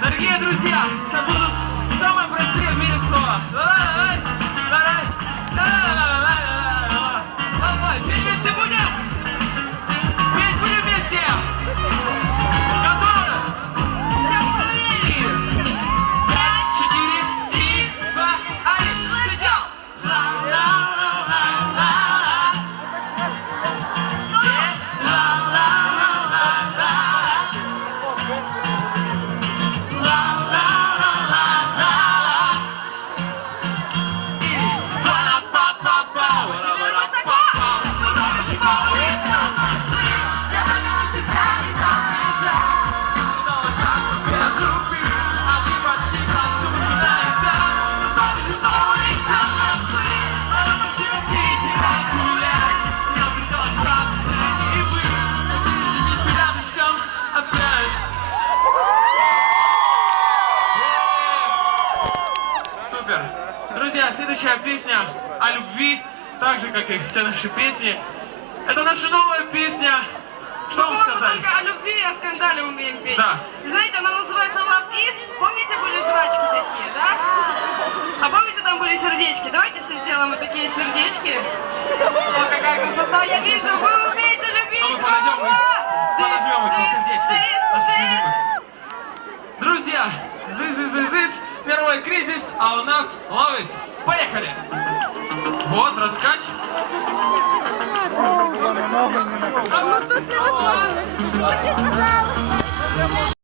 Дорогие друзья, сейчас Супер! Друзья, следующая песня о любви, так же, как и все наши песни. Это наша новая песня. Что вам По-моему, сказать? только о любви и о скандале умеем петь. Да. И знаете, она называется Love Is. Помните, были жвачки такие, да? А помните, там были сердечки? Давайте все сделаем вот такие сердечки. О, какая красота! Я вижу, вы умеете любить! А мы подойдем и подожмем эти сердечки this, this. Друзья, зыз-зыз-зыз, мировой кризис, а у нас ловись. Поехали! Вот, раскач. Тут.